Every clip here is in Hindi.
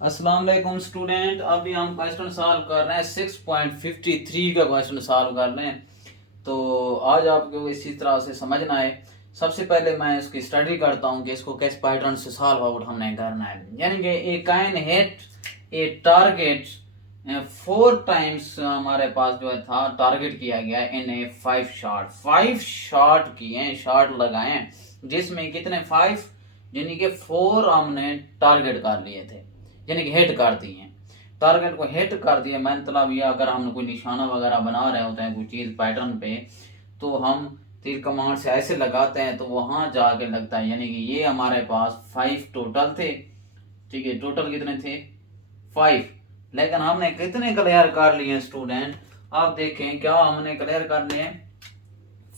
अस्सलाम वालेकुम स्टूडेंट। अभी हम क्वेश्चन सॉल्व कर रहे हैं 6.53 का क्वेश्चन सॉल्व कर रहे हैं। तो आज आपको इसी तरह से समझना है। सबसे पहले मैं इसकी स्टडी करता हूँ कि इसको किस पैटर्न से सॉल्व आउट हमने करना है। यानी कि ए काइन हिट ए टारगेट 4 टाइम्स हमारे पास जो है था टारगेट किया गया है इन ए 5 शॉट किए, शॉट लगाए, जिसमें कितने 5 यानी कि 4 हमने टारगेट कर लिए थे, यानी कि हिट कर दिए। टारगेट को हिट कर दिए, मतलब ये अगर हम कोई निशाना वगैरह बना रहे होते हैं कोई चीज़ पैटर्न पे, तो हम तीर कमांड से ऐसे लगाते हैं तो वहां जाके लगता है। यानी कि ये हमारे पास 5 टोटल थे, ठीक है। टोटल कितने थे 5, लेकिन हमने कितने क्लियर कर लिए स्टूडेंट? आप देखें क्या हमने क्लियर कर लिए,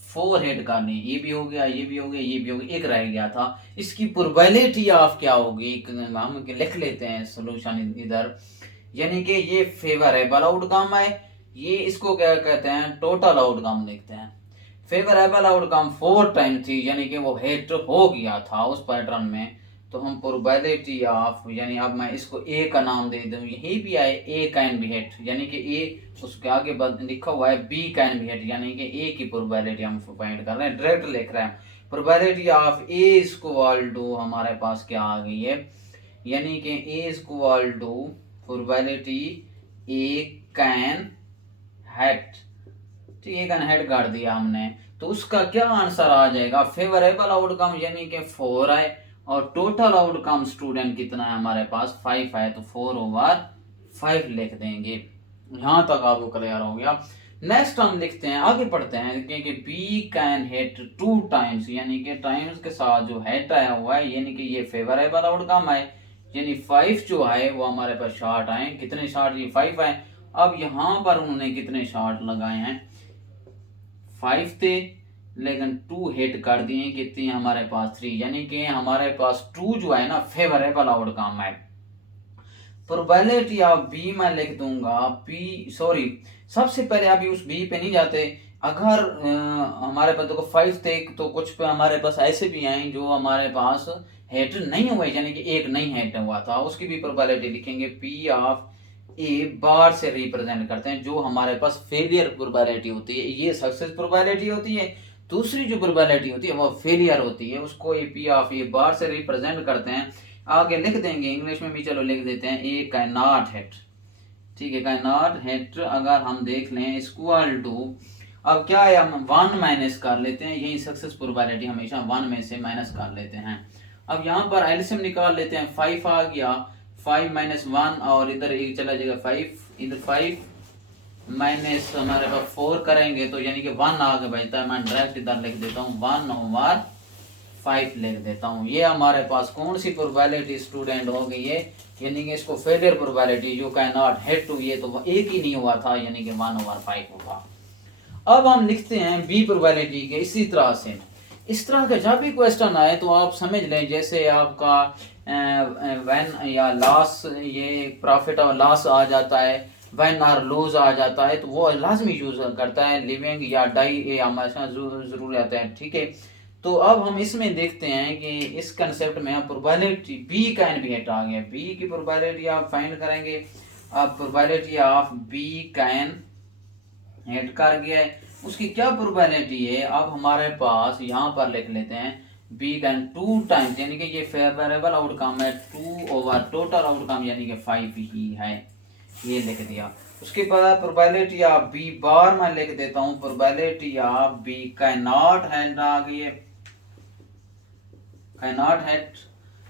4 हिट करनी। ये भी हो गया, ये भी हो गया, ये भी हो गया, एक रह गया था। इसकी प्रोबेबिलिटी ऑफ क्या होगी, हम लिख लेते हैं सोल्यूशन इधर। यानी कि ये फेवरेबल आउटकम है, ये इसको क्या कहते हैं, टोटल आउटकम लिखते हैं। फेवरेबल आउटकम 4 टाइम थी, यानी कि वो हिट हो गया था उस पैटर्न में। तो हम प्रोबेबिलिटी ऑफ, यानी अब मैं इसको ए का नाम दे दूं, यही भी आए ए कैन बी हिट, यानी कि ए उसके आगे लिखा हुआ है बी कैन बी हिट, यानी कि ए की प्रोबेबिलिटी हम फाइंड कर रहे हैं, डायरेक्ट लिख रहे हैं। Probability of A equal to हमारे पास क्या आ गई है, यानी कि A equal to probability A can hit, ठीक है। कैन हिट कर दिया हमने, तो उसका क्या आंसर आ जाएगा, फेवरेबल आउटकम यानी कि 4 है, और टोटल आउटकम स्टूडेंट कितना है हमारे पास 5 है, तो 4/5 लिख देंगे। यहां तक आपको क्लियर हो गया। नेक्स्ट हम लिखते हैं, आगे पढ़ते हैं कि बी कैन हिट 2 टाइम्स, यानी कि टाइम्स के साथ जो हिट आया हुआ है, यानी कि ये फेवरेबल आउटकम है। यानी 5 जो है वो हमारे पास शॉट आए, कितने शॉट, ये 5 है। अब यहां पर उन्होंने कितने शॉट लगाए हैं, 5 थे, लेकिन 2 हिट कर दिए, कितनी हमारे पास 3, यानी कि हमारे पास 2 जो है ना फेवरेबल आउटकम है। प्रोबेबिलिटी ऑफ बी मैं लिख दूंगा बी, सॉरी, सबसे पहले अभी उस बी पे नहीं जाते। अगर हमारे पास देखो 5 थे, तो कुछ पे हमारे पास ऐसे भी हैं जो हमारे पास हिट नहीं हुए, यानी कि एक नहीं हिट हुआ था, उसकी भी प्रोबेबिलिटी लिखेंगे। पी ऑफ ए बार से रिप्रेजेंट करते हैं, जो हमारे पास फेलियर प्रोबेबिलिटी होती है, ये सक्सेस प्रोबेबिलिटी होती है। दूसरी जो प्रोबेबिलिटी होती है वो फेलियर होती है, उसको ए पी ऑफ ए बार से रिप्रेजेंट करते हैं। आगे लिख देंगे इंग्लिश में भी, चलो लिख देते हैं ए कैन नॉट हिट, ठीक है। कैन नॉट हिट अगर हम देख लें इक्वल टू, अब क्या है, हम 1 माइनस कर लेते हैं, यही सक्सेस प्रोबेबिलिटी हमेशा 1 में से माइनस कर लेते हैं। अब यहाँ पर एलसीएम निकाल लेते हैं, 5 आ गया, 5 माइनस 1, और इधर एक चला जाएगा 5, इधर 5 माइनस हमारे पास 4 करेंगे तो यानी कि 1 आगे बचता है। मैं डायरेक्ट इधर लिख देता हूँ 1/5 लिख देता हूँ। ये हमारे पास कौन सी प्रोबेबिलिटी स्टूडेंट हो गई है, यानी कि इसको फेलियर प्रोबेबिलिटी जो कैन नॉट हिट हुई है, तो एक ही नहीं हुआ था, यानी कि 1/5 होगा। अब हम लिखते हैं बी प्रोबेबिलिटी के इसी तरह से। इस तरह का जब भी क्वेश्चन आए तो आप समझ लें, जैसे आपका व्हेन या लॉस, ये प्रॉफिट और लॉस आ जाता है, व्हेन और लूज आ जाता है, तो वो लाजमी यूज करता है। लिविंग या डाई ये हमेशा जरूर आता है, ठीक है। तो अब हम इसमें देखते हैं कि इस कंसेप्ट में आप probability B can be hit आ गया, बी की प्रोबेबिलिटी आप फाइंड करेंगे। अब probability of B can hit कर गया है, उसकी क्या प्रोबेबिलिटी है, अब हमारे पास यहाँ पर लिख लेते हैं बी कैन 2 टाइम्स, यानी कि ये फेवरेबल आउटकम है 2 ओवर टोटल आउटकम, यानी कि 5 ही है, ये लिख दिया। उसके बाद प्रोबेबिलिटी ऑफ बी बार मैं लिख देता हूँ, probability of B can not hit आ गई है, कैन नॉट हिट।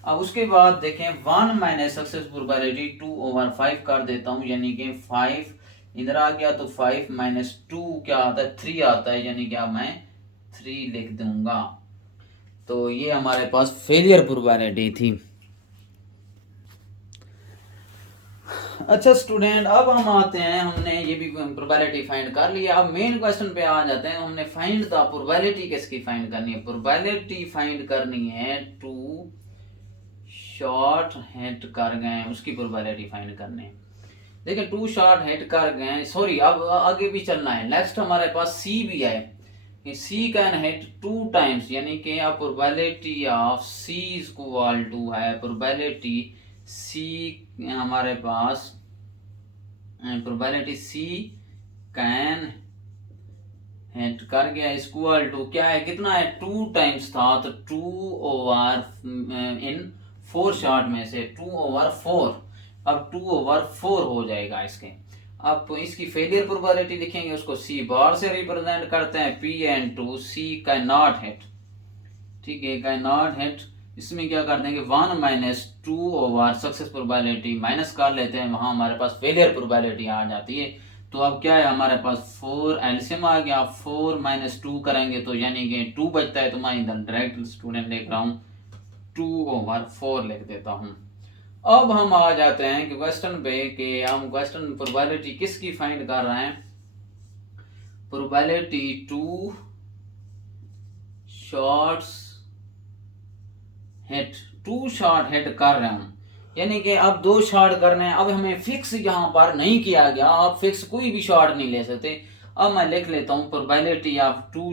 अब उसके बाद देखें 1 माइनस सक्सेस प्रोबेबिलिटी 2/5 कर देता हूँ, यानी कि 5 इधर आ गया, तो 5 माइनस 2 क्या आता है, 3 आता है, यानी कि अब मैं 3 लिख दूंगा। तो ये हमारे पास फेलियर प्रोबेबिलिटी थी। अच्छा स्टूडेंट, अब हम आते हैं, हमने ये भी प्रोबेबिलिटी फाइंड कर लिया। अब मेन क्वेश्चन पे आ जाते हैं, हमने फाइंड द प्रोबेबिलिटी किसकी फाइंड करनी है, प्रोबेबिलिटी फाइंड करनी है 2 शॉट हिट कर गए, उसकी प्रोबेबिलिटी फाइंड करनी है। देखिए 2 शॉट हिट कर गए, सॉरी अब आगे भी चलना है। नेक्स्ट हमारे पास सी भी है, सी कैन हिट 2 टाइम्स, यानी कि अब probability of C equal to है प्रोबेबिलिटी सी हमारे पास प्रोबेबिलिटी सी कैन हिट कर गया इक्वल टू क्या है, कितना है, 2 टाइम्स था तो 2/, इन 4 शॉट में से 2/4, अब 2/4 हो जाएगा इसके। अब तो इसकी फेलियर प्रोबेबिलिटी लिखेंगे, उसको सी बार से रिप्रेजेंट करते हैं, Pn2 C can not hit, ठीक है, कैन नॉट हिट। इसमें क्या कर देंगे 1 - 2/, सक्सेस प्रोबेबिलिटी माइनस कर लेते हैं, वहां हमारे पास फेलियर प्रोबेबिलिटी आ जाती है। तो अब क्या है हमारे पास 4 एलसीएम आ गया, 4 - 2 करेंगे तो यानी कि 2 बचता है, तो मैं इधर डायरेक्ट स्टूडेंट लिख रहा हूँ 2/4 लिख देता हूँ। अब हम आ जाते हैं कि क्वेश्चन पे कि हम क्वेश्चन प्रोबेबिलिटी किसकी फाइंड कर रहे हैं, probability 2 shots hit, 2 shot hit कर रहे हूं, यानी कि अब 2 शॉट करने हैं। अब हमें फिक्स यहाँ पर नहीं किया गया, आप फिक्स कोई भी शॉट नहीं ले सकते। अब मैं लिख लेता हूँ प्रोबेबिलिटी ऑफ 2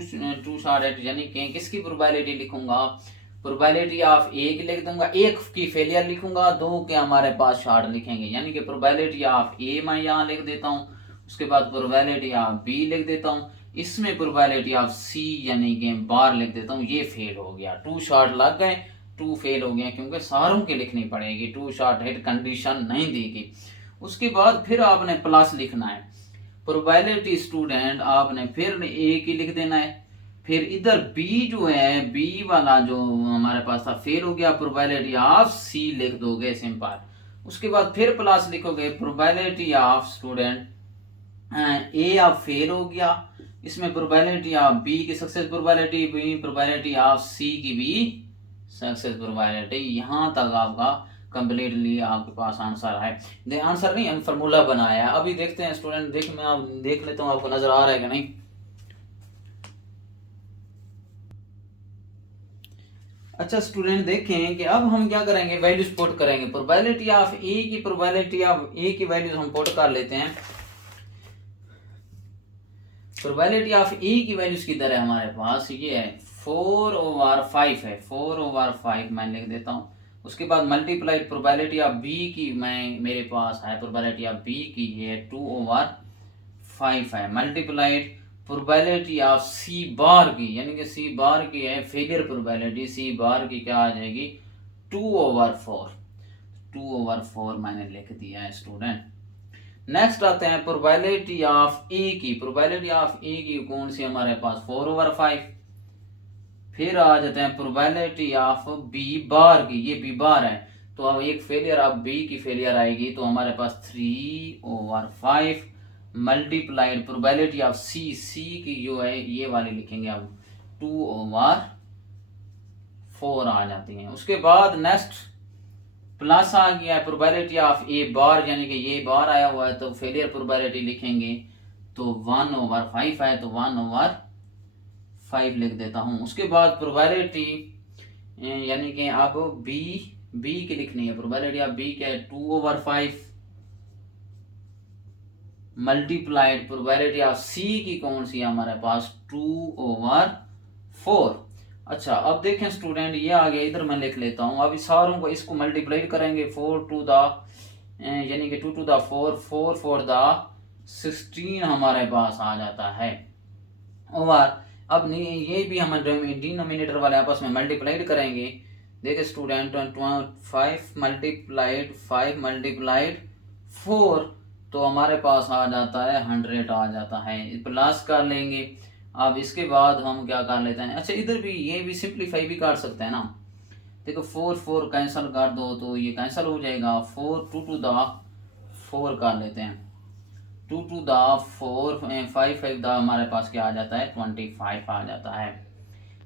शॉट हिट, यानी कि किसकी प्रोबेबिलिटी लिखूंगा, प्रोबेबिलिटी ऑफ ए की लिख दूंगा, 1 की फेलियर लिखूंगा, 2 के हमारे पास शॉट लिखेंगे, यानी कि प्रोबेबिलिटी ऑफ ए मैं यहाँ लिख देता हूँ, उसके बाद प्रोबेबिलिटी ऑफ बी लिख देता हूँ, इसमें प्रोबेबिलिटी ऑफ सी यानी कि बार लिख देता हूँ। ये फेल हो गया, 2 शॉट लग गए, 2 फेल हो गया, क्योंकि सारों की लिखनी पड़ेगी, 2 शॉट हिट कंडीशन नहीं देगी। उसके बाद फिर आपने प्लस लिखना है, प्रोबेबिलिटी स्टूडेंट आपने फिर ए की लिख देना है, फिर इधर बी जो है, बी वाला जो हमारे पास था फेल हो गया, प्रोबेबिलिटी ऑफ सी लिख दोगे सिंपल। उसके बाद फिर प्लस लिखोगे, प्रोबेबिलिटी ऑफ स्टूडेंट ए अब फेल हो गया, इसमें प्रोबेबिलिटी ऑफ बी की success probability, B probability of C की भी सक्सेस प्रोबेबिलिटी। यहाँ तक आपका कंप्लीटली आपके पास आंसर है, आंसर नहीं हम फार्मूला बनाया है। अभी देखते हैं स्टूडेंट, मैं आप देख लेता हूँ आपको नजर आ रहा है कि नहीं। अच्छा स्टूडेंट देखें कि अब हम क्या करेंगे, वैल्यूज पुट करेंगे, प्रोबेबिलिटी ऑफ ए की, प्रोबेबिलिटी ऑफ ए की वैल्यूज हम पुट कर लेते हैं। प्रोबेबिलिटी ऑफ ए की वैल्यूज किधर है हमारे पास, ये है 4/5 है, 4/5 मैं लिख देता हूँ। उसके बाद मल्टीप्लाई प्रोबेबिलिटी ऑफ बी की, मैं मेरे पास है प्रोबेबिलिटी ऑफ बी की, ये 2/5 है, मल्टीप्लाइड प्रोबेबिलिटी ऑफ सी बार की, यानी कि सी बार की है फेलियर प्रोबेबिलिटी, सी बार की क्या आ जाएगी 2/4, 2/4 मैंने लिख दिया है स्टूडेंट। नेक्स्ट आते हैं प्रोबेबिलिटी ऑफ ए की, प्रोबेबिलिटी ऑफ ए की कौन सी हमारे पास 4/5। फिर आ जाते हैं प्रोबेबिलिटी ऑफ बी बार की, ये बी बार है, तो अब एक फेलियर ऑफ बी की फेलियर आएगी, तो हमारे पास 3/5 मल्टीप्लाइड प्रोबेबिलिटी ऑफ सी, सी की जो है ये वाली लिखेंगे अब 2/4 आ जाती है। उसके बाद नेक्स्ट प्लस आ गया है प्रोबेबिलिटी ऑफ ए बार, यानी कि ये बार आया हुआ है, तो फेलियर प्रोबेबिलिटी लिखेंगे, तो 1/5 है, तो 1/5 लिख देता हूं। उसके बाद प्रोबेबिलिटी यानी कि अब बी, बी की लिखनी है, प्रोबेबिलिटी ऑफ बी क्या है 2/5 मल्टीप्लाइड प्रोबेबिलिटी ऑफ सी की कौन सी है हमारे पास 2/4। अच्छा अब देखें स्टूडेंट, ये आ गया, इधर मैं लिख लेता हूँ, अभी सारों को इसको मल्टीप्लाई करेंगे, 4 to the यानी कि 2 to the 4, 4 for the 16 हमारे पास आ जाता है। और अब ये भी हम डिनोमिनेटर वाले आपस में मल्टीप्लाइड करेंगे। देखिए स्टूडेंट 5 मल्टीप्लाइड 5 मल्टीप्लाइड 4, तो हमारे पास आ जाता है 100 आ जाता है, प्लस कर लेंगे। अब इसके बाद हम क्या कर लेते हैं, अच्छा इधर भी ये भी सिंप्लीफाई भी कर सकते हैं ना, देखो 4 कैंसिल कर दो तो ये कैंसिल हो जाएगा, 2 to the 4 कर लेते हैं, 2 to the 4 5 हमारे पास क्या आ जाता है 25 आ जाता है।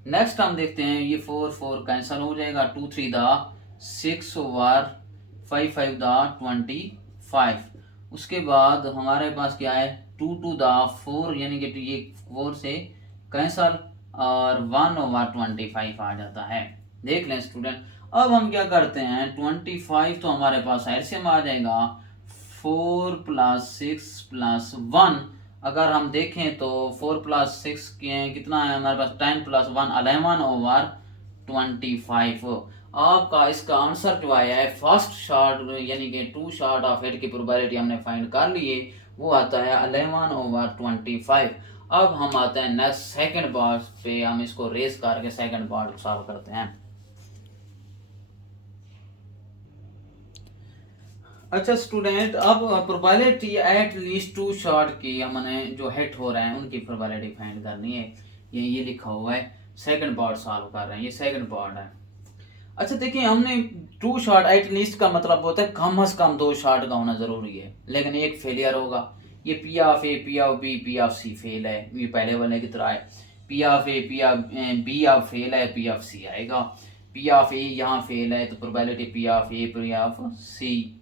नेक्स्ट हम देखते हैं, ये 4 कैंसिल हो जाएगा, 2 3 6/5 25। उसके बाद हमारे पास क्या है 2 to the 4, यानी कि ये 4 से कैंसल, और 1/25 आ जाता है। देख लें स्टूडेंट, अब हम क्या करते हैं 25 तो हमारे पास एलसीएम आ जाएगा, 4 + 6 + 1, अगर हम देखें तो 4 + 6 कितना है हमारे पास 10 + 1 11/25। आपका इसका आंसर जो आया है फर्स्ट शॉट यानी कि 2 शॉट ऑफ हेड की प्रोबेबिलिटी हमने फाइंड कर ली है, वो आता है 11/25। अब हम आते हैं नेक्स्ट सेकंड पार्ट पे, हम इसको रेस करके सेकंड पार्ट सॉल्व करते हैं। अच्छा स्टूडेंट, अब प्रोबेबिलिटी एट लीस्ट 2 शॉट की हमने जो हिट हो रहे हैं उनकी प्रोबेबिलिटी फाइंड करनी है। ये लिखा हुआ है, सेकंड पार्ट सॉल्व कर रहे हैं, ये सेकंड पार्ट है। अच्छा देखिए, हमने 2 शॉट एट लीस्ट का मतलब होता है कम से कम 2 शॉट का होना जरूरी है, लेकिन एक फेलियर होगा। ये P of A, P of B, P of C fail है, ये पहले वाले की तरह है। P of A, P of B of fail है, पी ऑफ सी आएगा। पी ऑफ ए यहाँ फेल है तो probability P of A, P of C,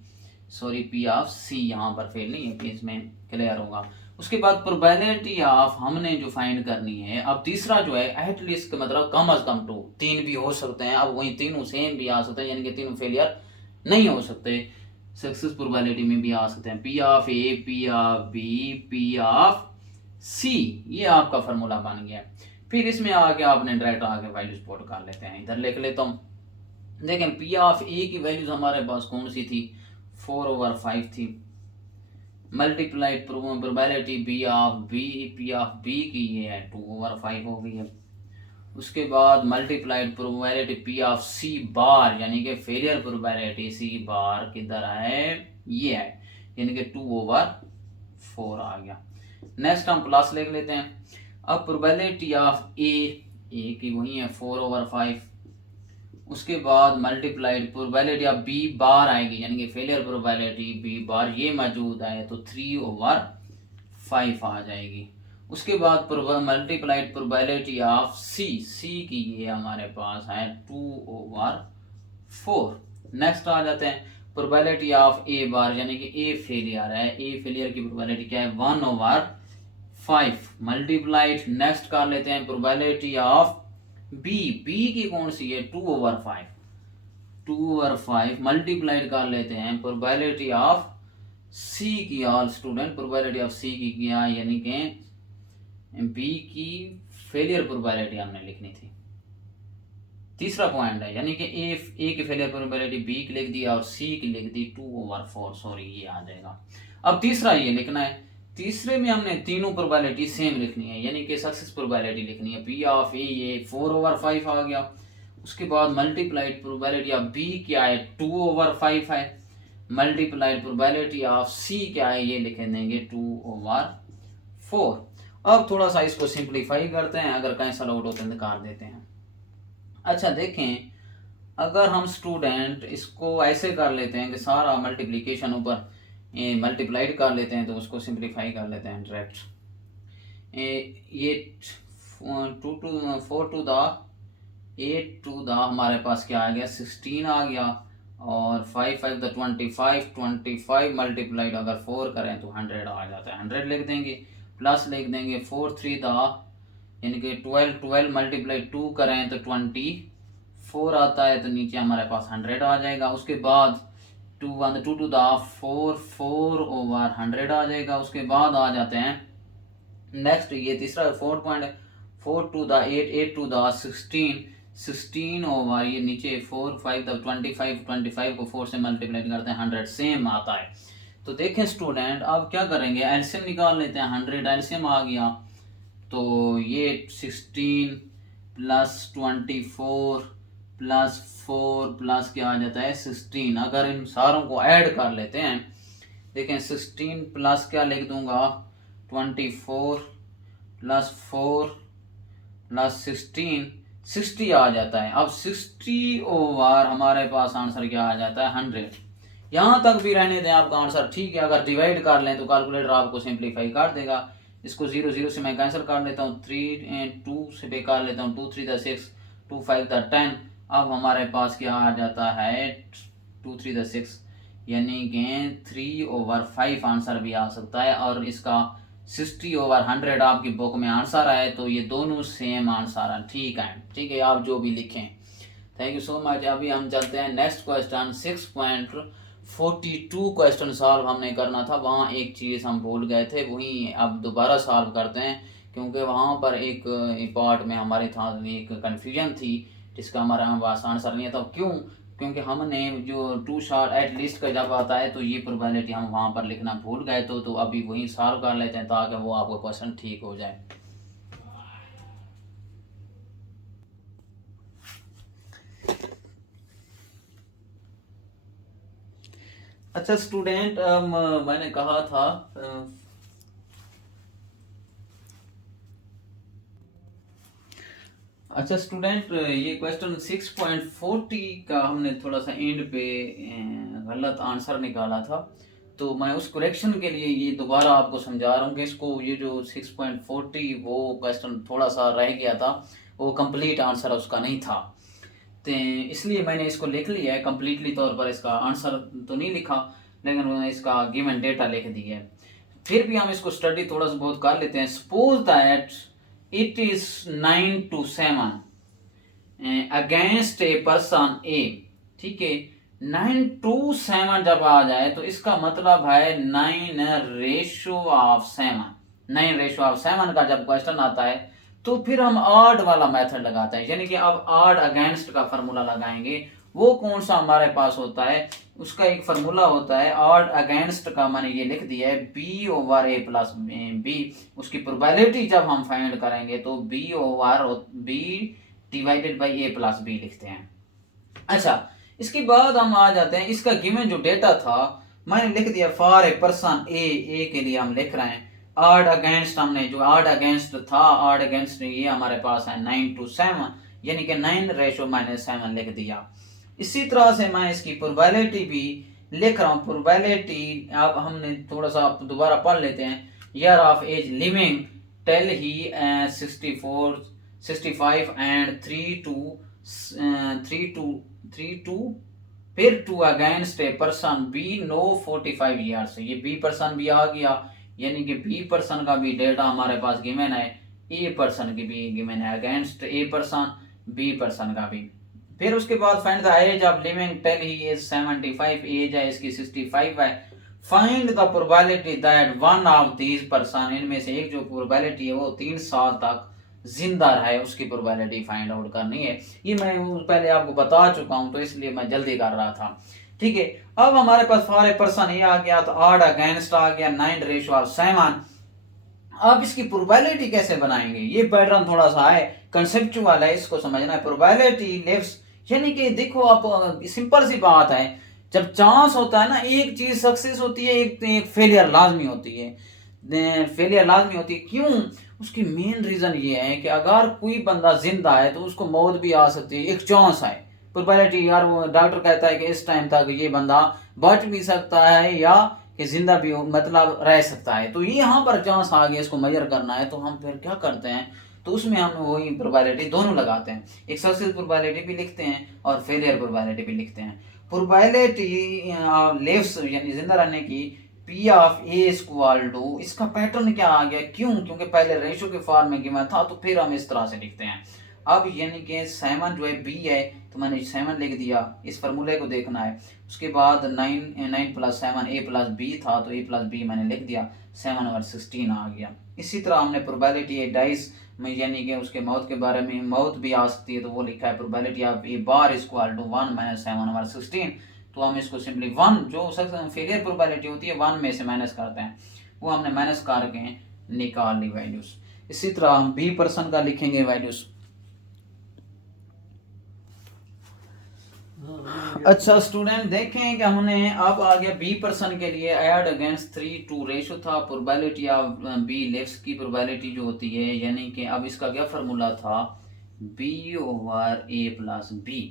sorry P of C यहाँ पर फेल नहीं है, कि इसमें क्लियर होगा। उसके बाद प्रोबेबिलिटी ऑफ हमने जो फाइंड करनी है, अब तीसरा जो है एट लीस्ट का मतलब कम से कम 2, 3 भी हो सकते हैं। अब वही तीनों सेम भी आ सकते हैं, यानी कि तीनों फेलियर नहीं हो सकते, सक्सेस प्रोबेबिलिटी में भी आ सकते हैं। P of A, P of B, P of C, ये आपका फार्मूला बन गया। फिर इसमें आके आपने डायरेक्ट आके वैल्यूज पुट कर लेते हैं, इधर लिख लेता हूँ। देखें पी ऑफ ए की वैल्यूज हमारे पास कौन सी थी, 4/5 थी, multiplied probability B of B, P of B की ये है 2/5 हो गई है। उसके बाद multiplied probability P of C bar, यानी कि फेलियर प्रोबेबिलिटी सी बार किधर है, ये है, यानी कि 2/4 आ गया। नेक्स्ट हम प्लस लिख लेते हैं। अब प्रोबेबिलिटी ऑफ ए की वही है 4/5, उसके बाद multiplied probability of B bar आएगी, यानी कि फेलियर प्रोबेबिलिटी बी बार ये मौजूद है तो 3/5 आ जाएगी। उसके बाद मल्टीप्लाइड प्रोबेबिलिटी ऑफ सी की ये हमारे पास है 2/4। नेक्स्ट आ जाते हैं प्रोबेबिलिटी ऑफ ए बार, यानी कि ए फेलियर है, ए फेलियर की प्रोबेबिलिटी क्या है 1/5 मल्टीप्लाइड। नेक्स्ट कर लेते हैं प्रोबेबिलिटी ऑफ बी की कौन सी है 2/5 मल्टीप्लाइड कर लेते हैं प्रोबेबिलिटी ऑफ सी की। All student probability of C की क्या, यानी कि बी की फेलियर प्रोबेबिलिटी हमने लिखनी थी, तीसरा पॉइंट है, यानी कि ए की फेलियर प्रोबेबिलिटी बी की लिख दी और सी की लिख दी 2/4, सॉरी ये आ जाएगा। अब तीसरा ये लिखना है, तीसरे में हमने तीनों प्रोबेबिलिटी सेम लिखनी है, यानी कि सक्सेस प्रोबेबिलिटी लिखनी है। पी ऑफ ए ये 4/5 आ गया, उसके बाद मल्टीप्लाइड प्रोबेबिलिटी ऑफ बी क्या है 2/5 है, मल्टीप्लाइड प्रोबेबिलिटी ऑफ सी क्या है ये लिख देंगे 2/4। अब थोड़ा सा इसको सिंप्लीफाई करते हैं, अगर कैंसल आउट होते हैं तो कर देते हैं। अच्छा देखें, अगर हम स्टूडेंट इसको ऐसे कर लेते हैं कि सारा मल्टीप्लिकेशन ऊपर मल्टीप्लाइड कर लेते हैं तो उसको सिंप्लीफाई कर लेते हैं डायरेक्ट। ये 4 टू द 8 टू द हमारे पास क्या आ गया 16 आ गया, और 5 द 25 मल्टीप्लाइड अगर 4 करें तो 100 आ जाता है, 100 लिख देंगे। प्लस लिख देंगे 4 3 द, यानी कि 12 मल्टीप्लाइड 2 करें तो 24 आता है, तो नीचे हमारे पास 100 आ जाएगा। उसके बाद 2 टू द 4/100 आ जाएगा। उसके बाद आ जाते हैं नेक्स्ट, ये तीसरा 4 पॉइंट है, 4 to the 8 to the 16 over ये नीचे 4 5 द 25 को 4 से मल्टीप्लाई करते हैं 100 सेम आता है। तो देखें स्टूडेंट, अब क्या करेंगे, एलसीएम निकाल लेते हैं। 100 एलसीएम आ गया तो ये 16 प्लस 24 प्लस 4 प्लस क्या आ जाता है 16। अगर इन सारों को ऐड कर लेते हैं, देखें 16 प्लस क्या लिख दूंगा 24 प्लस 4 प्लस 16 60 आ जाता है। अब 60 ओवर हमारे पास आंसर क्या आ जाता है 100। यहाँ तक भी रहने दें आपका आंसर ठीक है। अगर डिवाइड कर लें तो कैलकुलेटर आपको सिंप्लीफाई कर देगा। इसको 0 0 से मैं कैंसिल कर लेता हूँ, 3 2 से बेकार लेता हूँ, 2 3 द 6 2 5 द 10। अब हमारे पास क्या आ जाता है 2 3 द 6, यानी कि 3/5 आंसर भी आ सकता है। और इसका 60/100 आपकी बुक में आंसर आए तो ये दोनों सेम आंसर है। ठीक है, ठीक है, आप जो भी लिखें। Thank you so much. अभी हम चलते हैं नेक्स्ट क्वेश्चन 6.42 क्वेश्चन सॉल्व हमने करना था। वहाँ एक चीज़ हम भूल गए थे, वही अब दोबारा सॉल्व करते हैं, क्योंकि वहाँ पर एक पार्ट में हमारे था एक कन्फ्यूजन थी। इसका हमारा पास आंसर नहीं है। तो क्यों? क्योंकि हमने जो टू शॉट एट लीस्ट का जब आता है तो ये प्रोबेबिलिटी हम वहाँ पर लिखना भूल गए, तो अभी वही सॉल्व कर लेते हैं ताकि वो आपका क्वेश्चन ठीक हो जाए। अच्छा स्टूडेंट, मैंने कहा था अच्छा स्टूडेंट, ये क्वेश्चन 6.40 का हमने थोड़ा सा एंड पे गलत आंसर निकाला था, तो मैं उस करेक्शन के लिए ये दोबारा आपको समझा रहा हूँ कि इसको ये जो 6.40 वो क्वेश्चन थोड़ा सा रह गया था, वो कंप्लीट आंसर उसका नहीं था, तो इसलिए मैंने इसको लिख लिया है। कंप्लीटली तौर पर इसका आंसर तो नहीं लिखा, लेकिन मैंने इसका गिवन डेटा लिख दिया है। फिर भी हम इसको स्टडी थोड़ा सा बहुत कर लेते हैं। Suppose that it is 9 to 7 against A person A, ठीक है। 9 to 7 जब आ जाए तो इसका मतलब है 9/7। 9/7 का जब क्वेश्चन आता है तो फिर हम ऑड वाला मेथड लगाते हैं, यानी कि अब ऑड अगेंस्ट का फार्मूला लगाएंगे। वो कौन सा हमारे पास होता है? उसका एक फार्मूला होता है ऑड अगेंस्ट का, मैंने ये लिख दिया है B/A+B। उसकी प्रोबेबिलिटी जब हम फाइंड करेंगे तो B/B डिवाइडेड बाई A+B लिखते हैं। अच्छा, इसके बाद हम आ जाते हैं, इसका गिवन जो डेटा था मैंने लिख दिया फॉर ए पर्सन ए के लिए हम लिख रहे हैं। ऑड अगेंस्ट हमने जो ऑड अगेंस्ट था, ऑड अगेंस्ट ये हमारे पास है 9 to 7, यानी कि 9/7 लिख दिया। इसी तरह से मैं इसकी प्रोबेबिलिटी भी लिख रहा हूँ। प्रोबेबिलिटी अब हमने थोड़ा सा दोबारा पढ़ लेते हैं। Year of age living till he 65 and 3 to फिर 2 अगेंस्ट ए पर्सन बी नो 45 ईयर्स। ये बी पर्सन भी आ गया, यानी कि बी पर्सन का भी डेटा हमारे पास गिवन है, ए पर्सन की भी गिवन है अगेंस्ट ए पर्सन, बी पर्सन का भी। फिर उसके बाद find the age of living till he is 75, age है इसकी 65 है। Find the probability that one of these person, इनमें से एक जो प्रोबेबिलिटी है वो 3 साल तक जिंदा रहे, उसकी प्रोबेबिलिटी फाइंड आउट करनी है। ये मैं पहले आपको बता चुका हूं तो इसलिए मैं जल्दी कर रहा था, ठीक है। अब हमारे पास फॉर ए पर्सन ये आ गया, तो ऑड अगेंस्ट आ गया 9/7। अब इसकी प्रोबेबिलिटी कैसे बनाएंगे? ये पैटर्न थोड़ा सा है, कंसेप्चुअल है, इसको समझना है। प्रोबेबिलिटी लिव्स, यानी कि देखो आप सिंपल सी बात है, जब चांस होता है ना एक चीज सक्सेस होती है, एक फेलियर लाजमी होती है। फेलियर लाजमी होती है, क्यों? उसकी मेन रीजन ये है कि अगर कोई बंदा जिंदा है तो उसको मौत भी आ सकती है, एक चांस है। प्रोबेबिलिटी यार वो डॉक्टर कहता है कि इस टाइम तक ये बंदा बच भी सकता है या कि जिंदा भी मतलब रह सकता है, तो ये यहाँ पर चांस आ गया, इसको मेजर करना है। तो हम फिर क्या करते हैं, तो उसमें हम वही प्रोबेबिलिटी दोनों लगाते हैं, एक सक्सेस प्रोबेबिलिटी भी लिखते हैं और फेलियर प्रोबेबिलिटी भी लिखते हैं। प्रोबेबिलिटी लिव्स यानी जिंदा रहने की P of A equal to, इसका पैटर्न क्या आ गया? क्यों? क्योंकि पहले रेशो के फॉर्म में गिवन था, तो फिर हम इस तरह से लिखते हैं। अब यानी कि 7 जो है B है, तो मैंने 7 लिख दिया, इस फार्मूले को देखना है। उसके बाद 9+7 A+B था, तो A+B मैंने लिख दिया, 7/16 आ गया। इसी तरह हमने प्रोबेबिलिटी है डाइस में, यानी कि उसके मौत के बारे में, मौत भी आ सकती है, तो वो लिखा है probability of A bar equal to 1 - 7/16। तो हम इसको सिंपली 1 जो फेलियर प्रोबेबिलिटी होती है 1 में से माइनस करते हैं, वो हमने माइनस करके निकाल ली वैल्यूज। इसी तरह हम बी पर्सन का लिखेंगे वैल्यूज। अच्छा स्टूडेंट, देखें कि हमने अब आ गया बी पर्सन के लिए ऐड अगेंस्ट 3:2 रेशो था। प्रोबेबिलिटी ऑफ बी लिव्स की प्रोबेबिलिटी जो होती है, यानी कि अब इसका क्या फार्मूला था, B/A+B,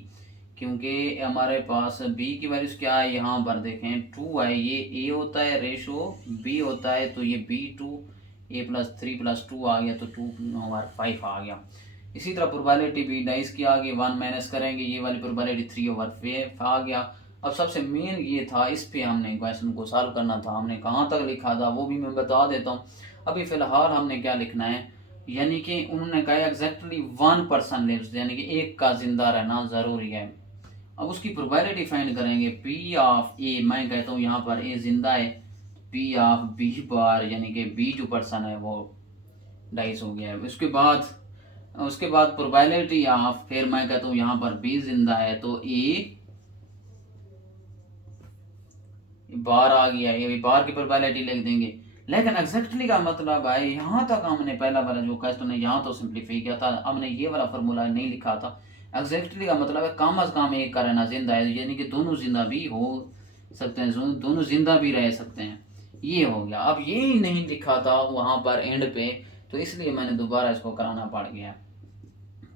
क्योंकि हमारे पास b की वैल्यूज क्या है, यहाँ पर देखें 2 है, ये a होता है रेशो b होता है, तो ये B2 A+3+2 आ गया, तो 2/5 आ गया। इसी तरह प्रोबेबिलिटी भी डाइस की आ गई, 1 माइनस करेंगे, ये वाली प्रोबेबिलिटी 3/5 आ गया। अब सबसे मेन ये था, इस पे हमने क्वेश्चन को सॉल्व करना था, हमने कहाँ तक लिखा था वो भी मैं बता देता हूँ। अभी फिलहाल हमने क्या लिखना है, यानी कि उन्होंने कहा एग्जैक्टली 1 पर्सन लिव्स, यानी कि एक का जिंदा रहना जरूरी है। अब उसकी प्रोबेबिलिटी फाइंड करेंगे, P ऑफ A, मैं कहता हूँ यहाँ पर A जिंदा है, P ऑफ B बार, यानी कि B जो पर्सन है वो डाइस हो गया है। उसके बाद उसके बाद प्रोबेबिलिटी ऑफ, फिर मैं कहता हूँ यहाँ पर बी जिंदा है तो ए बार आ गया, ये भी बार की प्रोबेबिलिटी लिख देंगे। लेकिन एग्जैक्टली का मतलब है यहाँ तक हमने पहला वाला जो क्वेश्चन है यहाँ तो सिंप्लीफाई किया था, हमने ये वाला फार्मूला नहीं लिखा था। एग्जैक्टली का मतलब है कम अज कम एक का रहना जिंदा है, यानी कि दोनों जिंदा भी हो सकते हैं, दोनों जिंदा भी रह सकते हैं, ये हो गया। अब ये नहीं लिखा था वहाँ पर एंड पे, तो इसलिए मैंने दोबारा इसको कराना पड़ गया।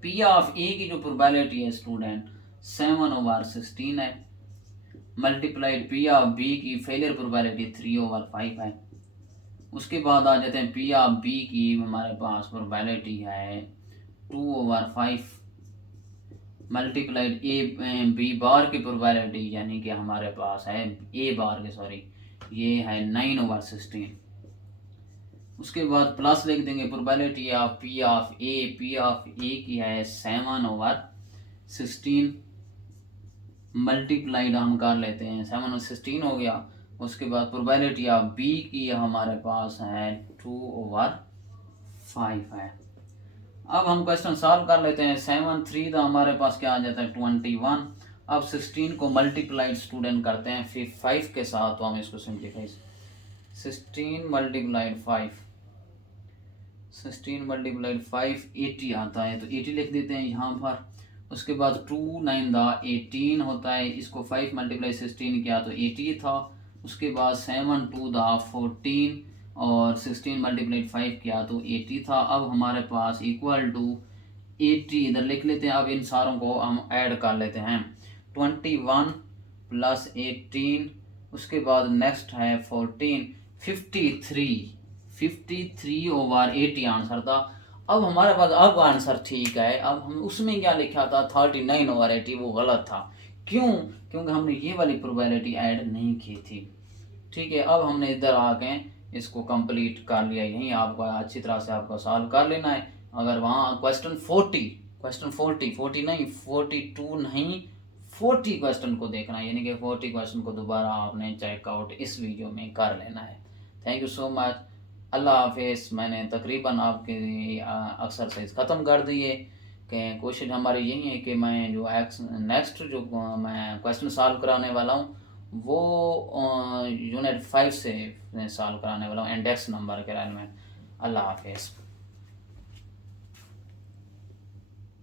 पी ऑफ ए की जो प्रोबेबिलिटी है स्टूडेंट 7/16 है, मल्टीप्लाइड पी ऑफ बी की फेलियर प्रोबेबिलिटी 3/5 है। उसके बाद आ जाते हैं पी ऑफ बी की हमारे पास प्रोबेबिलिटी है 2/5 मल्टीप्लाइड ए बी बार की प्रोबेबिलिटी यानी कि हमारे पास है ए बार की, सॉरी, ये है 9/16। उसके बाद प्लस लिख देंगे प्रोबेबिलिटी ऑफ पी ऑफ ए की है 7/16 मल्टीप्लाइड हम कर लेते हैं 7/16 हो गया। उसके बाद प्रोबेबिलिटी ऑफ बी की हमारे पास है 2/5 है। अब हम क्वेश्चन सॉल्व कर लेते हैं। 7/3 तो हमारे पास क्या आ जाता है 21। अब 16 को मल्टीप्लाइड स्टूडेंट करते हैं फिर 5 के साथ, तो हम इसको सिंप्लीफाई 16 × 5 80 आता है, तो 80 लिख देते हैं यहाँ पर। उसके बाद 2 9 18 होता है, इसको 5 × 16 किया तो 80 था। उसके बाद 7 2 14 और 16 × 5 किया तो 80 था। अब हमारे पास इक्वल टू 80 इधर लिख लेते हैं। अब इन सारों को हम ऐड कर लेते हैं 21 + 18, उसके बाद नेक्स्ट है 14, 53/80 आंसर था। अब हमारे पास अब आंसर ठीक है। अब हम उसमें क्या लिखा था 39/80, वो गलत था। क्यों? क्योंकि हमने ये वाली प्रोबेबिलिटी ऐड नहीं की थी। ठीक है, अब हमने इधर आके इसको कंप्लीट कर लिया। यहीं आपको अच्छी तरह से आपको सॉल्व कर लेना है। अगर वहाँ क्वेश्चन 40 नहीं 42 नहीं 40 क्वेश्चन को देखना है, यानी कि 40 क्वेश्चन को दोबारा आपने चेकआउट इस वीडियो में कर लेना है। थैंक यू सो मच, अल्लाह हाफिज़। मैंने तकरीबन आपके एक्सरसाइज ख़त्म कर दिए कि कोशिश हमारी यही है कि मैं जो नेक्स्ट जो मैं क्वेश्चन सॉल्व कराने वाला हूँ वो यूनिट 5 से सॉल्व कराने वाला हूँ, इंडेक्स नंबर के रेलेवेंट। अल्लाह हाफिज़।